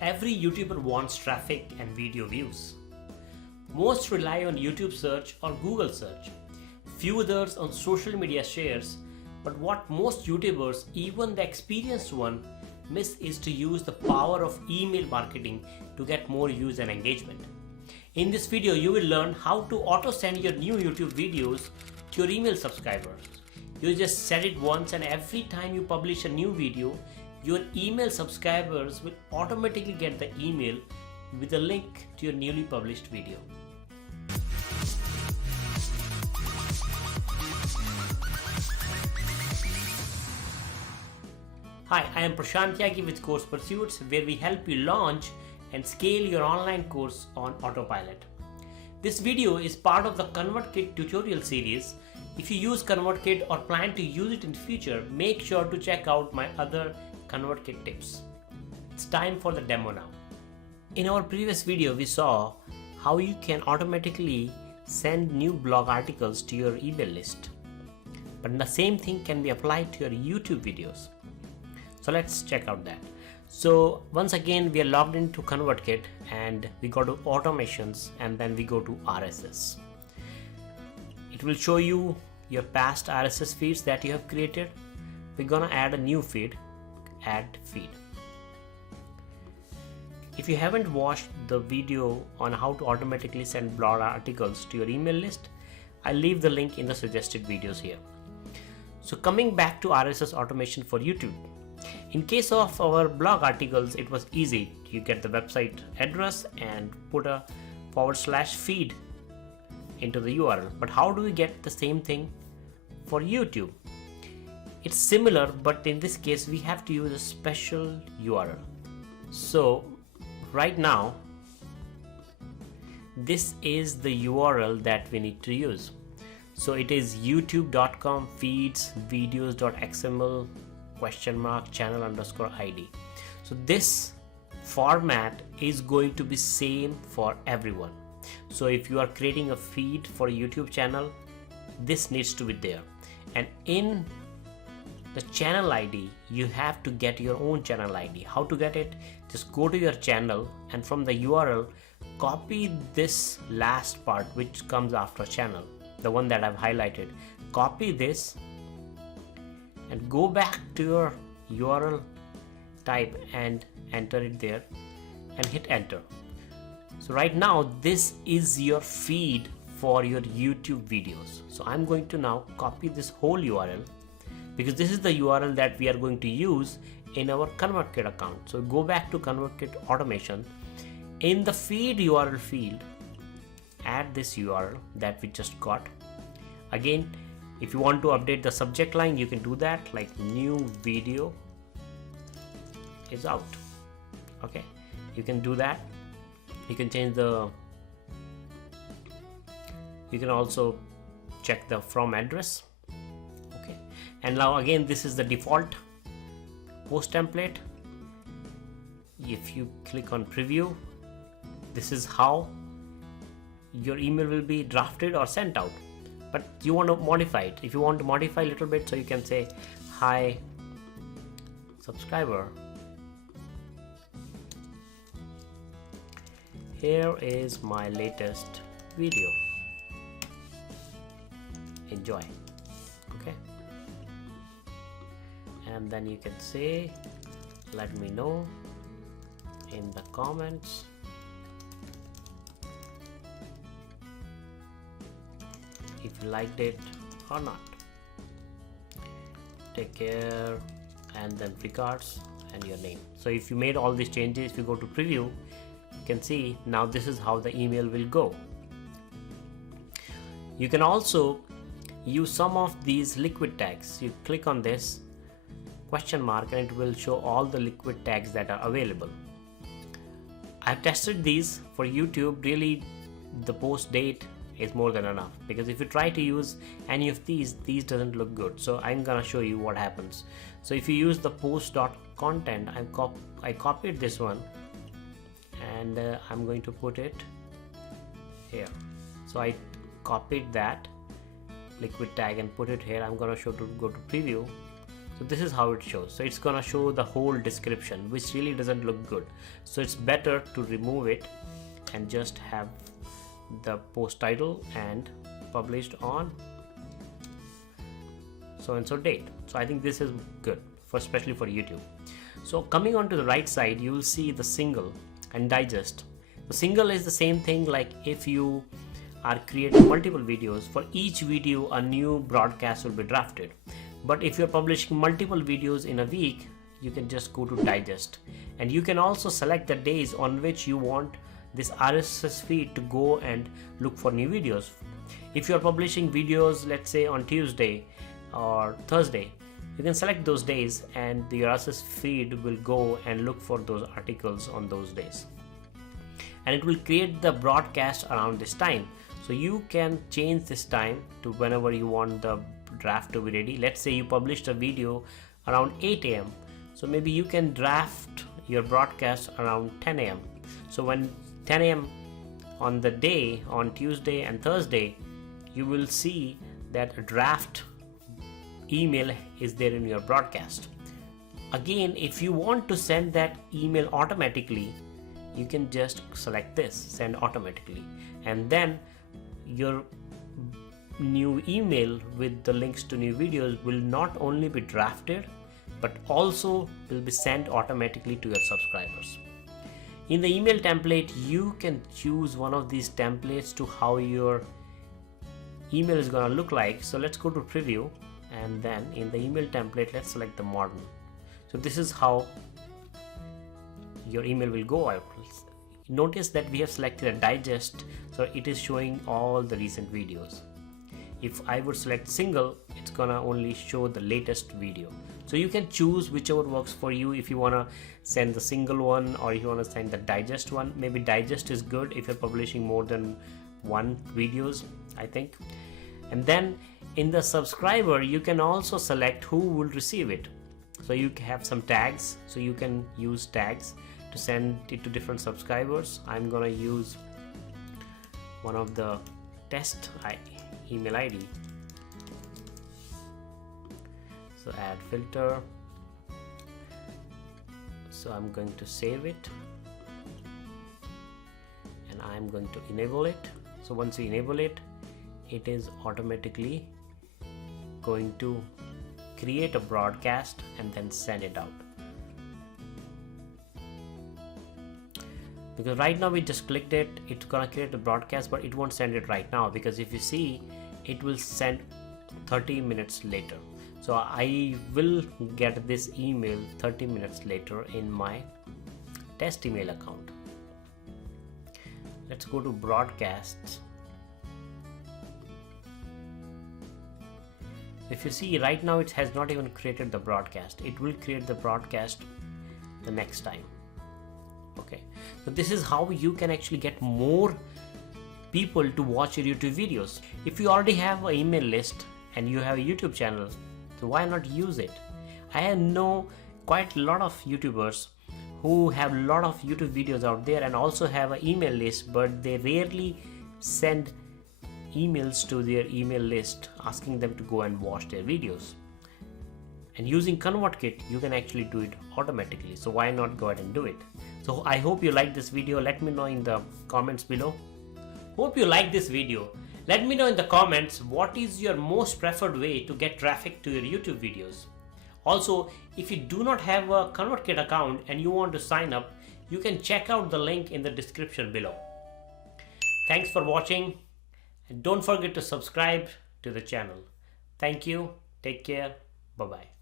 Every YouTuber wants traffic and video views. Most rely on YouTube search or Google search. Few others on social media shares, but what most YouTubers, even the experienced one, miss is to use the power of email marketing to get more views and engagement. In this video, you will learn how to auto send your new YouTube videos to your email subscribers. You just set it once, and every time you publish a new video, your email subscribers will automatically get the email with a link to your newly published video. Hi, I am Prashant Tyagi with CoursePursuits, where we help you launch and scale your online course on autopilot. This video is part of the Convertkit tutorial series. If you use Convertkit or plan to use it in the future, make sure to check out my other Convertkit tips. It's time for the demo now. In our previous video, we saw how you can automatically send new blog articles to your email list. But the same thing can be applied to your YouTube videos. So let's check out that. So once again, we are logged into ConvertKit and we go to automations and then we go to RSS. It will show you your past RSS feeds that you have created. We're gonna add a new feed, add feed. If you haven't watched the video on how to automatically send blog articles to your email list, I'll leave the link in the suggested videos here. So coming back to RSS automation for YouTube. In case of our blog articles, it was easy. You get the website address and put a /feed into the URL. But how do we get the same thing for YouTube? It's similar, but in this case, we have to use a special URL. So right now, this is the URL that we need to use. So it is youtube.com feeds videos.xml !channel_id. So this format is going to be same for everyone. So if you are creating a feed for a YouTube channel, this needs to be there. And in the channel ID, you have to get your own channel ID. How to get it? Just go to your channel and from the URL, copy this last part which comes after channel, the one that I've highlighted. Copy this and go back to your URL type and enter it there and hit enter. So right now this is your feed for your YouTube videos. So I'm going to now copy this whole URL because this is the URL that we are going to use in our ConvertKit account. So go back to ConvertKit automation. In the feed URL field, add this URL that we just got. Again, if you want to update the subject line, you can do that, like new video is out. Okay, you can do that. You can change the, you can also check the from address. Okay, and now again, this is the default post template. If you click on preview, this is how your email will be drafted or sent out. But you want to modify it. If you want to modify a little bit, so you can say, hi subscriber, here is my latest video, enjoy. Okay, and then you can say, let me know in the comments if you liked it or not. Take care, and then regards and your name. So if you made all these changes, if you go to preview, you can see now this is how the email will go. You can also use some of these liquid tags. You click on this question mark and it will show all the liquid tags that are available. I've tested these for YouTube. Really, the post date is more than enough, because if you try to use any of these doesn't look good. So I'm gonna show you what happens. So if you use the post.content, I copied this one and I'm going to put it here. So I copied that liquid tag and put it here. I'm gonna show to go to preview. So this is how it shows. So it's gonna show the whole description, which really doesn't look good. So it's better to remove it and just have the post title and published on so and so date. So I think this is good for, especially for YouTube. So coming on to the right side, you will see the single and digest. The single is the same thing like if you are creating multiple videos, for each video a new broadcast will be drafted. But if you're publishing multiple videos in a week, you can just go to digest, and you can also select the days on which you want this RSS feed to go and look for new videos. If you're publishing videos, let's say on Tuesday or Thursday, you can select those days and the RSS feed will go and look for those articles on those days, and it will create the broadcast around this time. So you can change this time to whenever you want the draft to be ready. Let's say you published a video around 8 a.m. So maybe you can draft your broadcast around 10 a.m. So when 10 a.m. on the day on Tuesday and Thursday, you will see that a draft email is there in your broadcast. Again, if you want to send that email automatically, you can just select this, send automatically, and then your new email with the links to new videos will not only be drafted but also will be sent automatically to your subscribers. In the email template, you can choose one of these templates to how your email is gonna look like. So let's go to preview, and then in the email template, let's select the modern. So this is how your email will go out. Notice that we have selected a digest, so it is showing all the recent videos. If I would select single, it's gonna only show the latest video. So you can choose whichever works for you. If you wanna send the single one, or if you wanna send the digest one, maybe digest is good if you're publishing more than one videos, I think. And then in the subscriber, you can also select who will receive it. So you have some tags, so you can use tags to send it to different subscribers. I'm gonna use one of the test email ID. So add filter. So I'm going to save it, and I'm going to enable it. So once you enable it, it is automatically going to create a broadcast and then send it out. Because right now we just clicked it, it's gonna create a broadcast, but it won't send it right now, because if you see, it will send 30 minutes later. So I will get this email 30 minutes later in my test email account. Let's go to broadcasts. If you see, right now it has not even created the broadcast. It will create the broadcast the next time. Okay, so this is how you can actually get more people to watch your YouTube videos. If you already have an email list and you have a YouTube channel, so why not use it? I know quite a lot of YouTubers who have a lot of YouTube videos out there and also have an email list, but they rarely send emails to their email list asking them to go and watch their videos. And using Convertkit, you can actually do it automatically. So why not go ahead and do it? So I hope you like this video. Let me know in the comments below. Hope you like this video. Let me know in the comments what is your most preferred way to get traffic to your YouTube videos. Also, if you do not have a Convertkit account and you want to sign up, you can check out the link in the description below. Thanks for watching, and don't forget to subscribe to the channel. Thank you. Take care. Bye-bye.